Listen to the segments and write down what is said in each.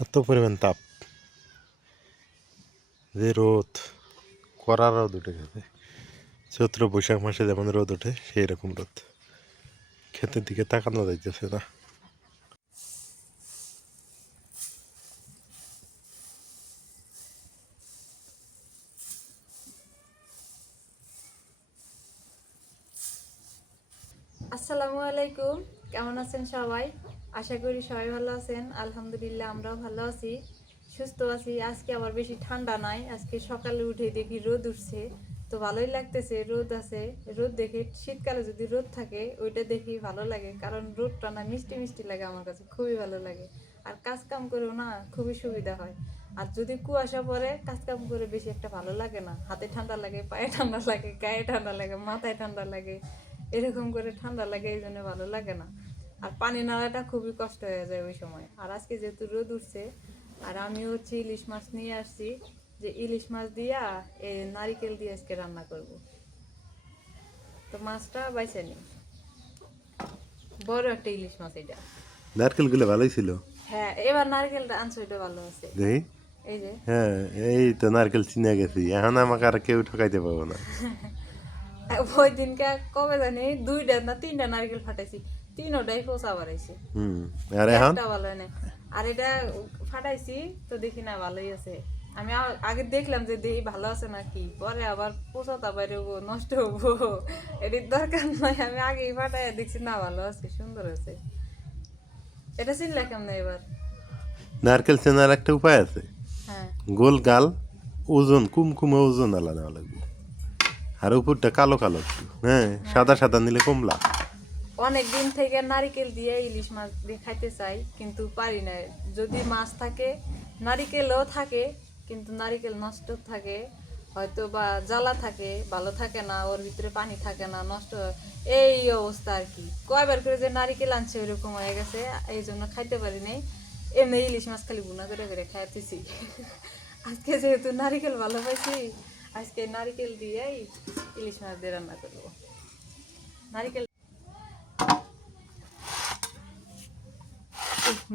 এত পরিমাণ তাপ যে রোদ, কড়া রোদ উঠে গেছে। চৈত্র বৈশাখ মাসে যেমন রোদ ওঠে সেই রকম রোদ। ক্ষেতের দিকে তাকানো যাইতেছে না। আসসালামু আলাইকুম। কেমন আছেন সবাই? আশা করি সবাই ভালো আছেন। আলহামদুলিল্লাহ আমরাও ভালো আছি। সুস্থ আছি। আজকে আবার বেশি ঠান্ডা নাই। আজকে সকালে উঠে দেখি রোদ উঠছে। তো ভালোই লাগতেছে, রোদ আছে। রোদ দেখে শীতকালে যদি রোদ থাকে, ওইটা দেখি ভালো লাগে। কারণ রোদটা না মিষ্টি মিষ্টি লাগে আমার কাছে, খুবই ভালো লাগে। আর কাজ কাম করেও না খুবই সুবিধা হয়। আর যদি কুয়াশা পড়ে কাজ কাম করে বেশি একটা ভালো লাগে না। হাতে ঠান্ডা লাগে, পায়ে ঠান্ডা লাগে, গায়ে ঠান্ডা লাগে, মাথায় ঠান্ডা লাগে। এরকম করে ঠান্ডা লাগে, এই জন্য ভালো লাগে না। আর পানি নাড়াটা খুবই কষ্ট হয়ে যায় ওই সময়। আর আজকে যেহেতু রোদ উঠছে আর আমি হচ্ছে ইলিশ মাছ নিয়ে আসছি যে ইলিশ মাছ দিয়া এই নারিকেল দিয়ে আজকে রান্না করব। তো মাছটা বাইছে নি। বড় একটা ইলিশ মাছ এটা। নারকেলগুলো ভালোই ছিল। হ্যাঁ এবার নারকেলটা আনছো এটা ভালো আছে। দেখি। এই যে। হ্যাঁ এই তো নারকেল চিনে গেছি। এখন আমাকে আর কেউ ঠকাইতে পারব না। ওই দিনকে কবে জানি দুইটা না তিনটা নারকেল ফাটাইছি। তিনোটাই পোষা বাড়াইছে হুম আর এখন? ভালো না আর এটা ফাটাইছি তো দেখি না ভালোই আছে। আমি আগে দেখলাম যে দেখি ভালো আছে নাকি পরে আবার পোষাতা বাইরে হব নষ্ট হব। এটির দরকার নয় আমি আগেই ফাটাই দেখছি না ভালো আছে সুন্দর আছে। এটা চিনলে কেমন এবার? নারকেল চেনার একটা উপায় আছে। হ্যাঁ। গোল গাল ওজন কুমকুমে ওজন আলাদা লাগবে আর উপরটা কালো কালো হ্যাঁ সাদা সাদা নিলে কমলা। অনেক দিন থেকে নারিকেল দিয়ে ইলিশ মাছ দিয়ে খাইতে চাই, কিন্তু পারি না। যদি মাছ থাকে, নারিকেলও থাকে, কিন্তু নারিকেল নষ্ট থাকে হয়তো বা জ্বালা থাকে, ভালো থাকে না, ওর ভিতরে পানি থাকে না, নষ্ট। এই অবস্থা আর কি। কয়বার করে যে নারিকেল আনছে ওইরকম হয়ে গেছে, এই জন্য খাইতে পারি নাই। এমনি ইলিশ মাছ খালি বুনা করে করে খাইতেছি। আজকে যেহেতু নারিকেল ভালো পাইছি, আজকে নারিকেল দিয়েই ইলিশ মাছ দিয়ে রান্না করব। নারিকেল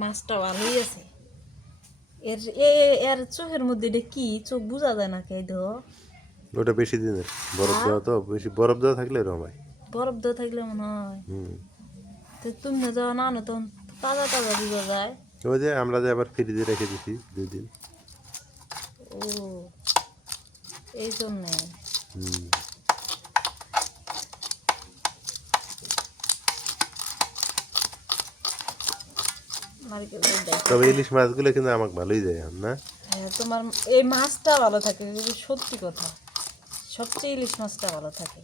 মাছটা ভালোই আছে। এর এ এর চোখের মধ্যে এটা কি? চোখ বোঝা যায় না কে ওটা বেশি দিনের বরফ দেওয়া তো বেশি বরফ দেওয়া থাকলে এরকম হয়। বরফ দেওয়া থাকলে মনে হয়। তো তুমি না যখন আনো তখন তাজা তাজা বোঝা যায়। ওই যে আমরা যে আবার ফ্রিজে রেখে দিছি দুই দিন। ও এই জন্যে। হুম নারকেল দুধ দেয়। তবে ইলিশ মাছগুলো কিন্তু আমাকে ভালোই যায় না? হ্যাঁ তোমার এই মাছটা ভালো থাকে সত্যি কথা সবচেয়ে ইলিশ মাছটা ভালো থাকে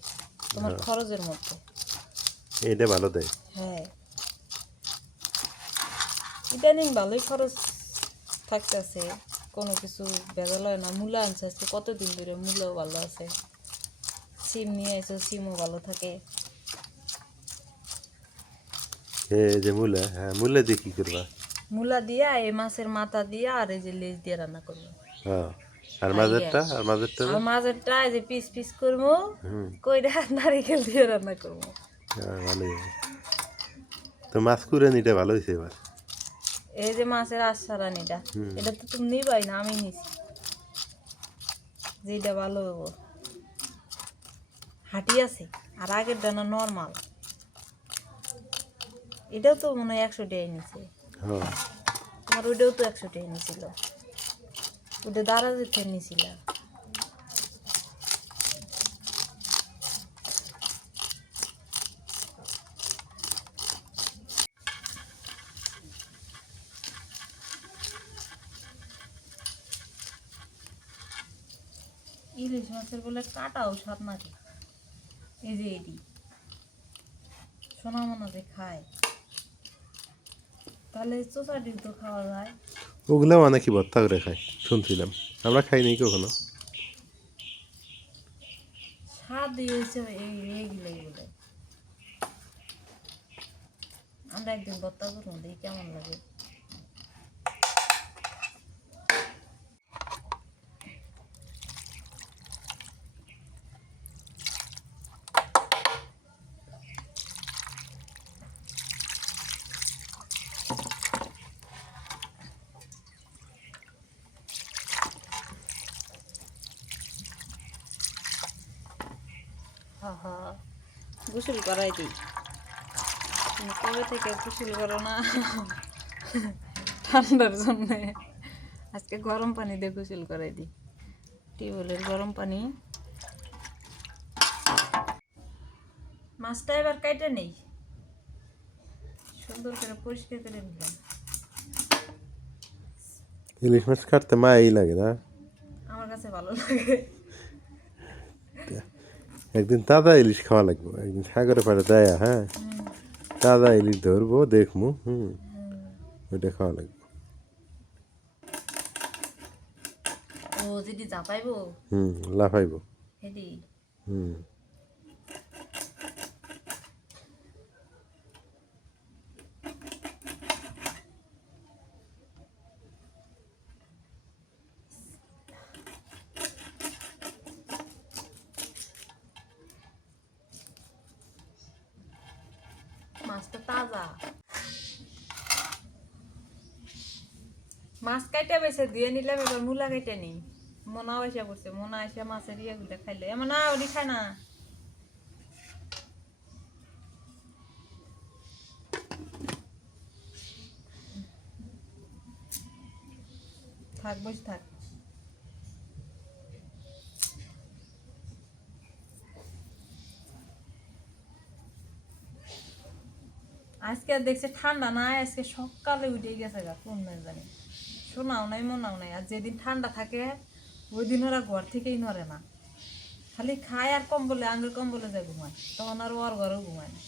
তোমার খরচের মধ্যে। এইটা ভালো দেয়। হ্যাঁ। ইদানিং ভালোই খরচ থাকতেছে কোনো কিছু ভেজাল হয় না মূলা আনছে আজকে কতদিন ধরে মূলাও ভালো আছে সিম নিয়ে এসে সিমও ভালো থাকে। এই যে মূলা হ্যাঁ মূলা দিয়ে কি করবা? মূলা দিয়া এই মাছের মাথা দিয়া আর এই যে লেজ দিয়ে রান্না করব। হ্যাঁ আর মাঝেরটা? আর মাঝেরটা? আর মাছেরটা এই যে পিস পিস করব কইরা নারিকেল দিয়ে রান্না করব। হ্যাঁ ভালোই। তো মাছ কুড়ে নিতে ভালো হয়েছে এবার? এই যে মাছের আশারানিটা হুম। এটা তো তুমি নিবাই না আমি নিছি। যেটা ভালো হব হাঁটি আছে আর আগের ডানা নর্মাল এটাও তো মনে হয় একশো টাকা নিছে হ্যাঁ। তোমার ওইটাও তো একশো টাকা নিছিল ওটা দারাজের থেকে নিছিল ইলিশ মাছের বলে কাটাও স্বাদ নাকি? এই যে এটি। সোনা মনে যে খায়। তাহলে চোষাটির তো খাওয়া যায়। ওগুলো অনেকই ভর্তা করে খায় শুনছিলাম। আমরা খাইনি কখনো। স্বাদ দিয়েছে এই এইগুলো এগুলো। আমরা একদিন ভর্তা করব দেখি কেমন লাগে। করাই দিই। কবে থেকে গোসল করো না? ঠান্ডার জন্য। আজকে গরম পানি দিয়ে গোসল করাই দিই। টিউবওয়েলের গরম পানি। মাছটা এবার কাইটে নেই। সুন্দর করে পরিষ্কার করে নিলাম। ইলিশ মাছ কাটতে মায়াই লাগে না? আমার কাছে ভালো লাগে। একদিন তাজা ইলিশ খাওয়া লাগবে একদিন সাগরে পাড়ে দেয়া হ্যাঁ। তাজা ইলিশ ধরবো দেখব হুম ওইটা খাওয়া লাগবে। ও যদি জাপাইবো? হুম লাফাইবো। হুম মাছটা তাজা মাছ দিয়ে নিলাম এবার মূলা কাইটা নি মনা এসে করছে, মনা এসে মাছের ইয়েগুলো খাইলে। এমন না খায় না। থাক, বসে থাক। আজকে দেখছে ঠান্ডা নাই, আজকে সকালে উঠে গেছে গা, কোন জানি। শোনাও নাই মনাও নাই আর যেদিন ঠান্ডা থাকে ওই দিন ওরা ঘর থেকেই নড়ে না। খালি খায় আর কম্বলে, আঙ্গুর কম্বলে যায় ঘুমায়, তখন আর ওর ঘরেও ঘুমায় না।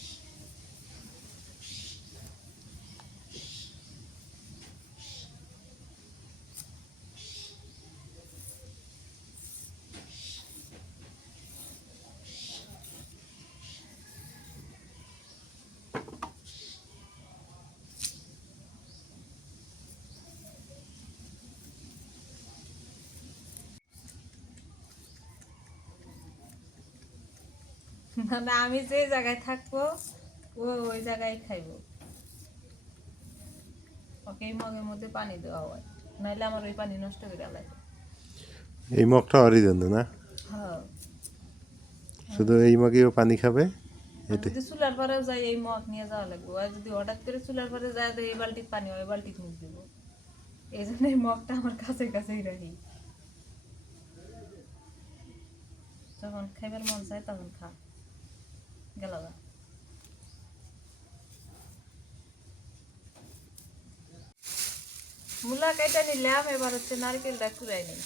মানে আমি যে জায়গায় থাকব ও ওই জায়গায় খাইবো। ওকে এই মগের মধ্যে পানি দেওয়া হয় নাইলে আমার ওই পানি নষ্ট করে লাগে এই মগটা অরি দেন না? হ্যাঁ। শুধু এই মগেও পানি খাবে? যদি চুলার পরেও যাই এই মগ নিয়ে যাওয়া লাগবে। আর যদি হঠাৎ করে চুলার পরে যায় তো এই বালতির পানি ওই বালতির মুখ দিব। এই জন্য এই মগটা আমার কাছে কাছেই রাখি। যখন খাইবার মন চায় তখন খা। গেল মূলা কেটে নিলাম এবার হচ্ছে নারকেলটা কুড়াই নিই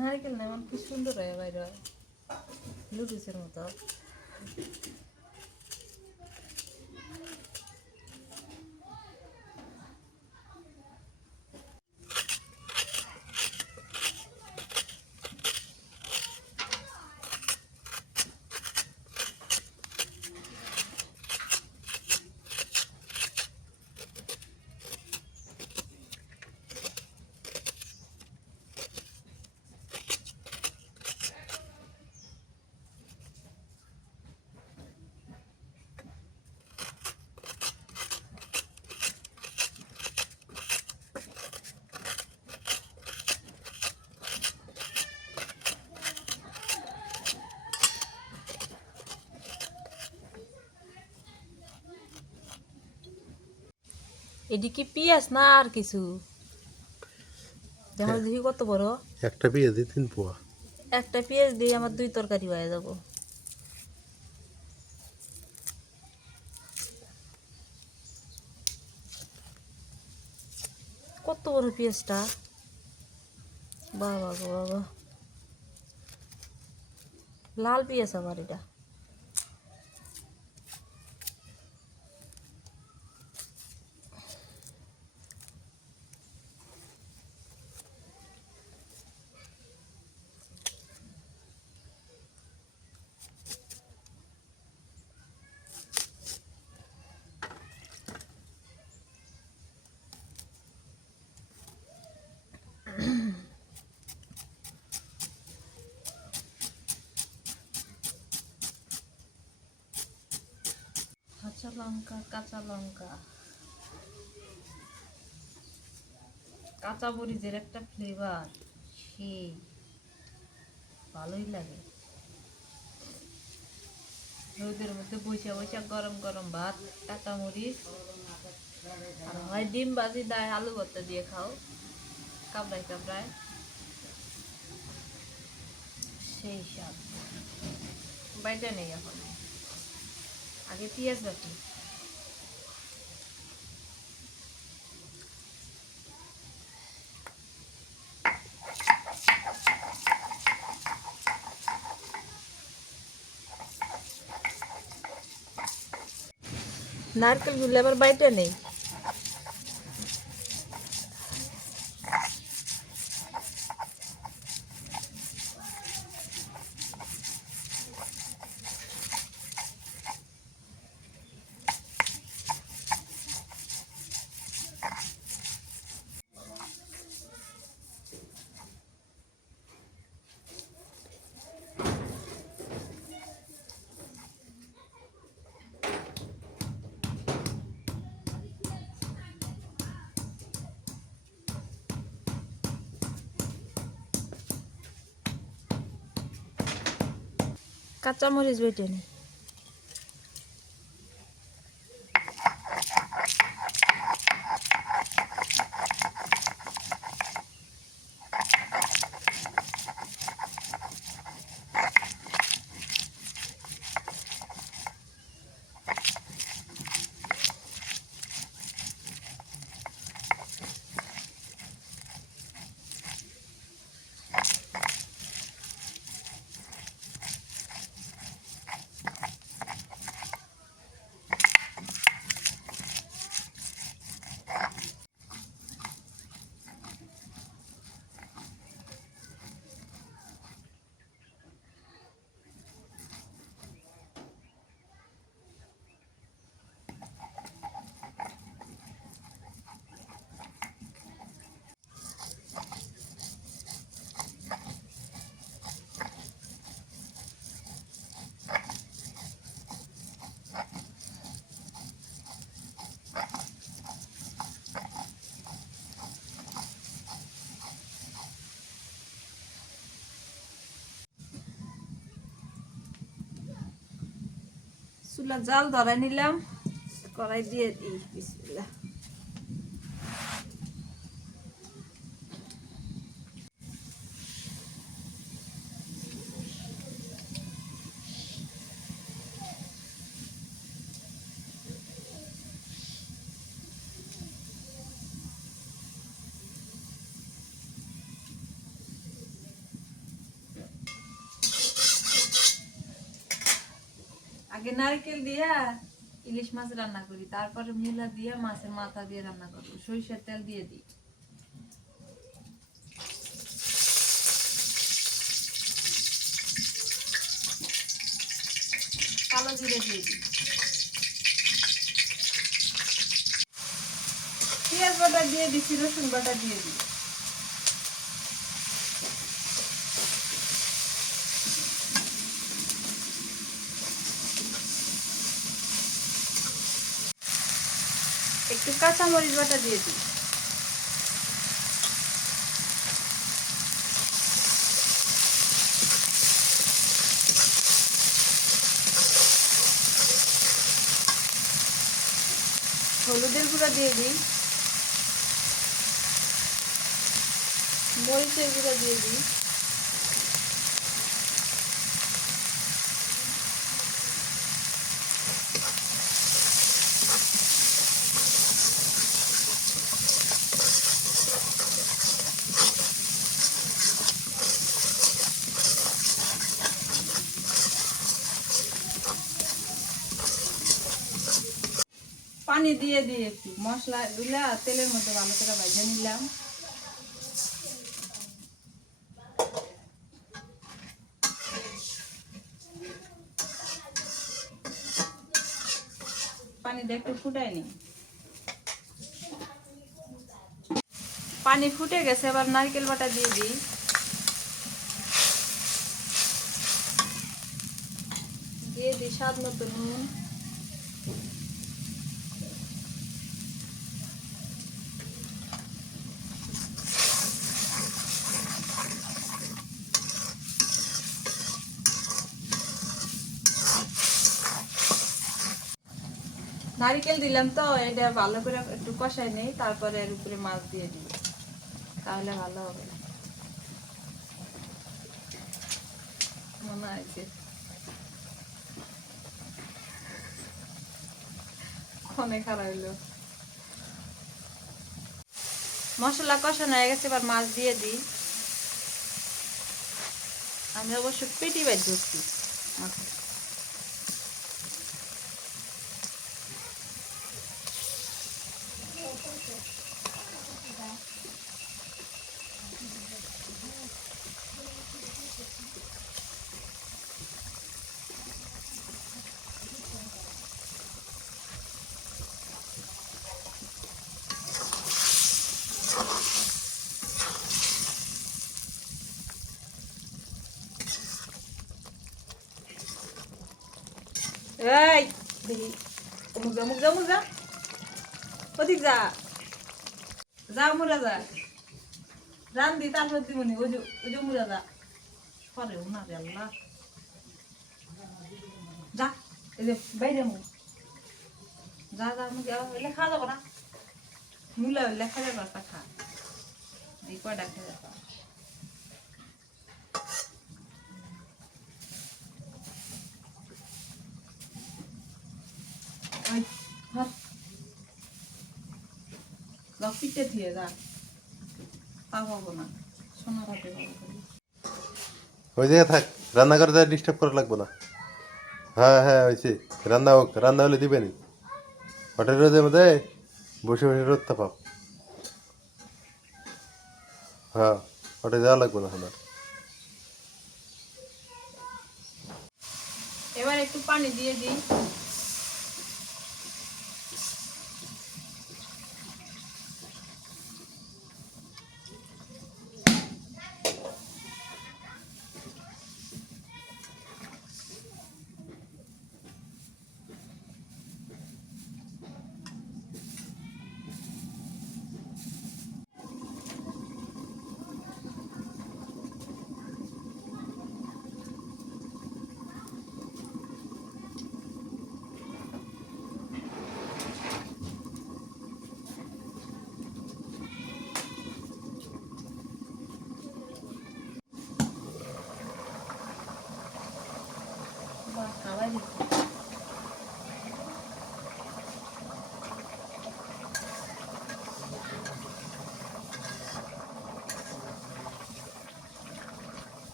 নারকেল নেমন কি সুন্দর হয় বাইরে। লুডুসের মতো। এটি কি পিঁয়াজ না আর কিছু? দেখো দেখি কত বড়। একটা বিয়ে দিয়ে তিন পোয়া। একটা পেঁয়াজ দিয়ে আমার দুই তরকারি হয়ে যাব। কত বড় পেঁয়াজটা? বাবা বাবা। লাল পেঁয়াজ আবার এটা। লঙ্কা, কাঁচা লঙ্কা। কাঁচা মরিচের একটা ফ্লেভার সেই ভালোই লাগে। রোদের মধ্যে বৈশা বৈশা গরম গরম ভাত, কাঁচা মরিচ, আর হয় ডিম বাজি দেয় আলু ভর্তা দিয়ে খাও। কামড়ায় কামড়ায়। সেই স্বাদ। বাইটা নেই এখন। আগে পেঁয়াজ বাটি। নারকেলগুলো আবার বাইটা নেই? কাঁচা মরিচ বেটে নেই জাল ধরে নিলাম কড়াই দিয়ে দিই বিসমিল্লাহ আগে নারকেল দিয়া ইলিশ মাছ রান্না করি, তারপরে মূলা দিয়ে মাছের মাথা দিয়ে রান্না করব। সরিষার তেল দিয়ে দিই। কালো জিরে দিয়ে দিই। পেঁয়াজ বাটা দিয়ে দিচ্ছি রসুন বাটা দিয়ে দিই। একটু কাঁচা মরিচ বাটা দিয়ে দিই হলুদের গুঁড়া দিয়ে দিই। মরিচের গুঁড়া দিয়ে দিই। পানি দিয়ে একটু মশলা গুলা তেলের মধ্যে ভালো করে ভাজে নিলাম। পানিটা একটু ফুটাই নি পানি ফুটে গেছে, এবার নারকেল বাটা দিয়ে দিই। দিয়ে দিই স্বাদ মতো নুন। নারিকেল দিলাম তো, এটা ভালো করে একটু কষাই নেই, তারপরে এর উপরে মাছ দিয়ে দিই তাহলে ভালো হবে। খারাপ মশলা কষানো হয়ে গেছে, এবার মাছ দিয়ে দিই। আমি অবশ্য পেটি বাইর করছি। মাছের। এই, দেখি। অমুক যা অমুক যা অমুক যা। ওদিক যা। যা মুরা যা। রান দি তারপর দিবনি ওই যে ওই যে মুরা যা। পরে না রে আল্লাহ যা, এই যে বাইরে মু যা যা, মুখ লেখা যাব না। মুলা লেখা যাবে একটা খা এই কয়টা খেয়ে যাবে ওই হাত দিয়ে যা? তা পাবো না। সোনা খালি। ওই জায়গায় থাক রান্না করে তাই ডিস্টার্ব করা লাগবে না। হ্যাঁ হ্যাঁ হয়েছে রান্না হোক রান্না হলে দিবে নি। হোটেল রোদের মধ্যে বসে বসে রোদ পাও হ্যাঁ হোটেল যাওয়া লাগবে না আমার এবার একটু পানি দিয়ে দিই। вот.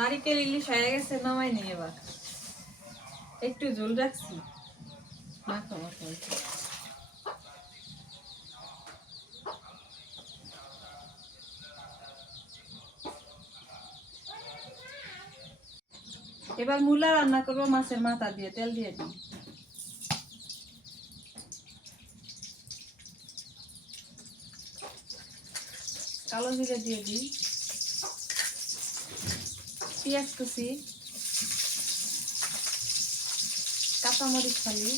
নারিকেল ইলিশ হয়ে গেছে, নামাই নি এবার। একটু ঝোল রাখছি। এবার মূলা রান্না করব, মাছের মাথা দিয়ে, তেল দিয়ে দিই। কালো জিরে দিয়ে দিই। পেঁয়াজ কুচি কাঁচামরিচ খালি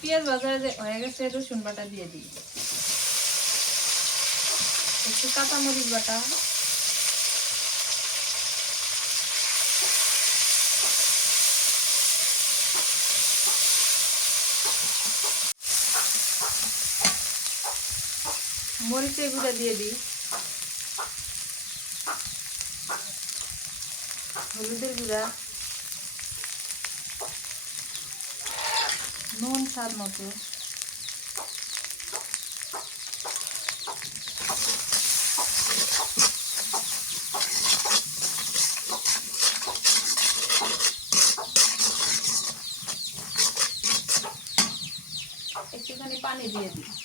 পেঁয়াজ বাজারে হয়ে গেছে, রসুন বাটা দিয়ে দিই। একটু কাঁচামরিচ বাটা। মরিচের গুঁড়া দিয়ে দিই। হলুদের গুঁড়া নুন স্বাদ মতো। একটুখানি পানি দিয়ে দিই।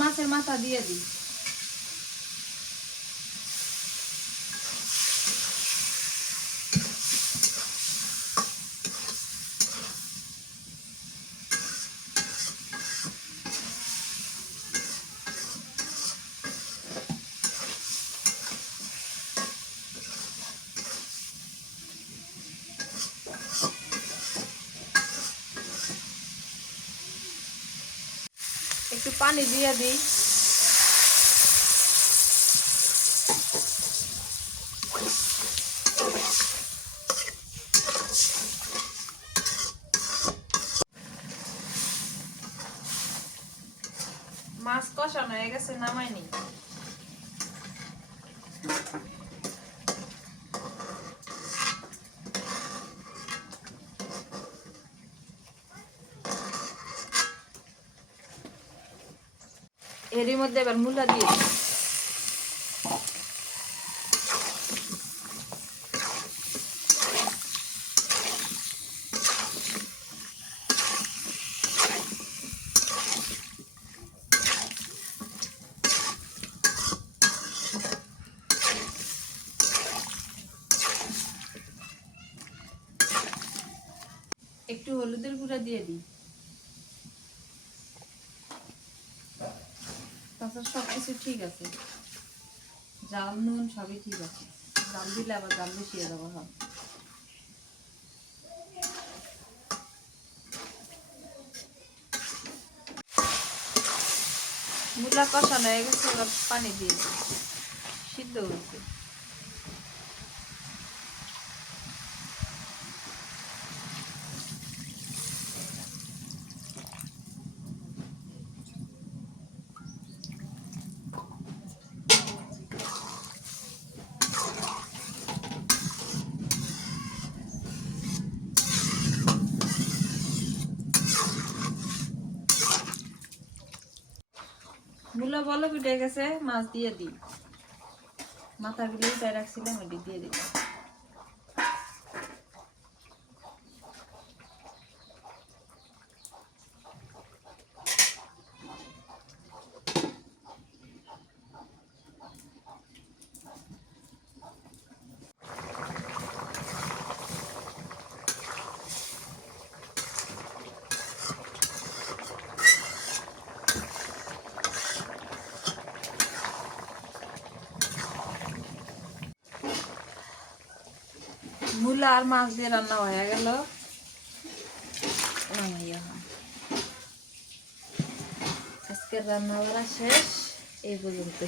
মাছের মাথা দিয়ে দিই একটু পানি দিয়ে দিই। মাছ কষানো হয়ে গেছে নামাইনি এরই মধ্যে এবার মূলা দিয়ে দিই একটু হলুদের গুঁড়া দিয়ে দিই তাছাড়া সব কিছু ঠিক আছে। জাল নুন সবই ঠিক আছে। জাল দিলে আবার জাল মিশিয়ে দেবো, হয়। মূলা কষানো হয়ে গেছে পানি দিয়ে সিদ্ধ হয়েছে। মূলা বলো উঠে গেছে মাছ দিয়ে দিই। মাথাগুলোই চাই রাখছিলাম এটি দিয়ে দিই মূলা আর মাছ দিয়ে রান্না হয়ে গেল। আজকের রান্না বাড়া শেষ, এই পর্যন্ত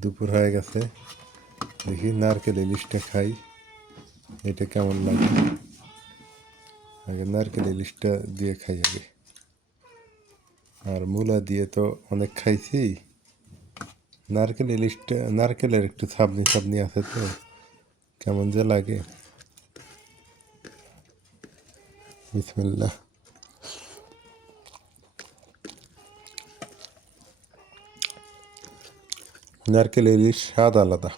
দুপুর হয়ে গেছে। দেখি নারকেল ইলিশটা খাই। এটা কেমন লাগে? আগে নারকেল ইলিশটা দিয়ে খাই আগে। আর মূলা দিয়ে তো অনেক খাইছি। নারকেল ইলিশটা, নারকেলের একটু ছাবনি ছাবনি আছে তো, কেমন যে লাগে। নারকেল ইলিশ স্বাদ আলাদা।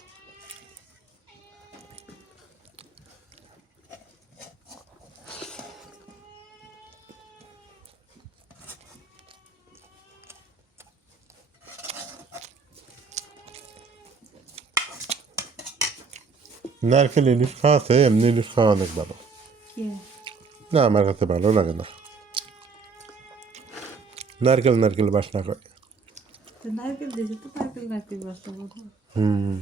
নারকেল ইলিশ খাওয়া আছে এমনি ইলিশ খাওয়া অনেক ভালো না আমার কাছে ভালো লাগে না নারকেল নারকেল বাসনা করে নারকেল দিয়েছে তো নারকেল নারকেল বাসা হুম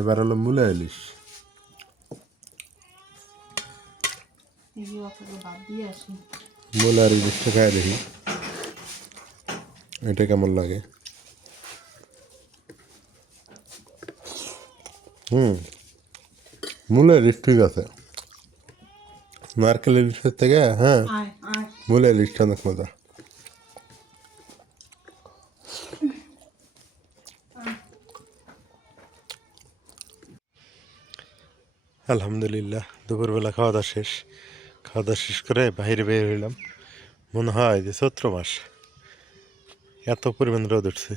এবার হলো মূলা ইলিশ। মূলার ইলিশটা খাই দেখি। এটা কেমন লাগে? হুম মূলা ইলিশ ঠিক আছে। নারকেল ইলিশের থেকে হ্যাঁ মূলা ইলিশটা অনেক মজা। আলহামদুলিল্লাহ, দুপুরবেলা খাওয়া দাওয়া শেষ। খাওয়া দাওয়া শেষ করে বাইরে বের হইলাম। মনে হয় যে চৈত্র মাস। এত পরিমাণ রোদ উঠছে।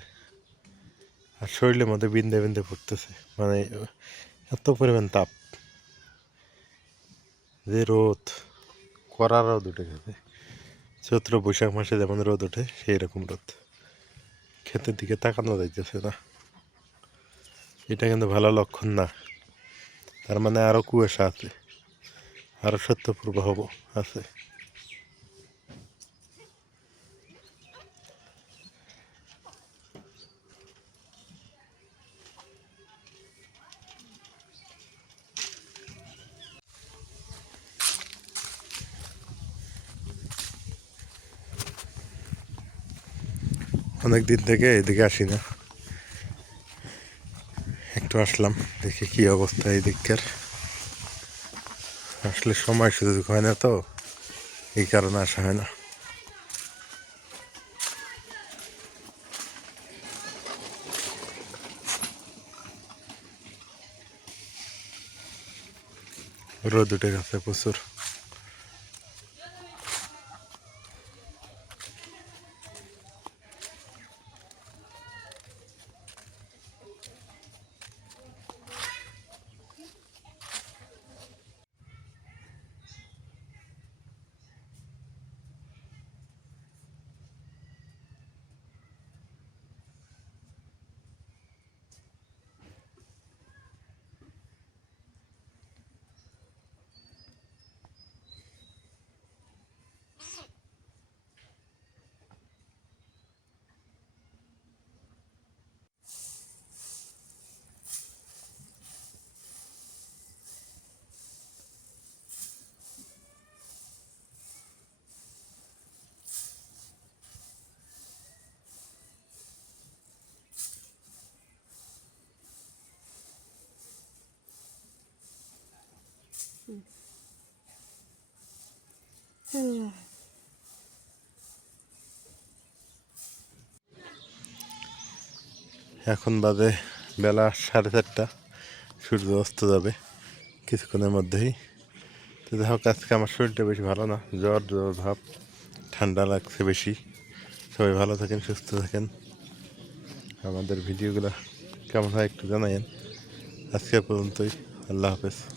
আর শরীরের মধ্যে বিন্দে বিন্দে পড়তেছে। মানে এত পরিমাণ তাপ। যে রোদ, কড়া রোদ উঠে গেছে। চৈত্র বৈশাখ মাসে যেমন রোদ ওঠে সেই রকম রোদ। ক্ষেতের দিকে তাকানো যাইতেছে না। এটা কিন্তু ভালো লক্ষণ না। তার মানে আরও কুয়াশা আছে আরও সত্য প্রবাহ আছে। অনেক দিন থেকে এদিকে আসি না। একটু আসলাম, দেখি কি অবস্থা এই দিককার আসলে সময় সুযোগ হয় না তো, এই কারণে আসা হয় না। রোদ উঠে গেছে প্রচুর। এখন বাজে বেলা সাড়ে চারটা। সূর্য অস্ত যাবে কিছুক্ষণের মধ্যেই। তো যাই হোক, আজকে আমার শরীরটা বেশি ভালো না। জ্বর জ্বর ভাব, ঠান্ডা লাগছে বেশি। সবাই ভালো থাকেন, সুস্থ থাকেন। আমাদের ভিডিওগুলো কেমন হয় একটু জানাইন আজকে পর্যন্তই। আল্লাহ হাফেজ।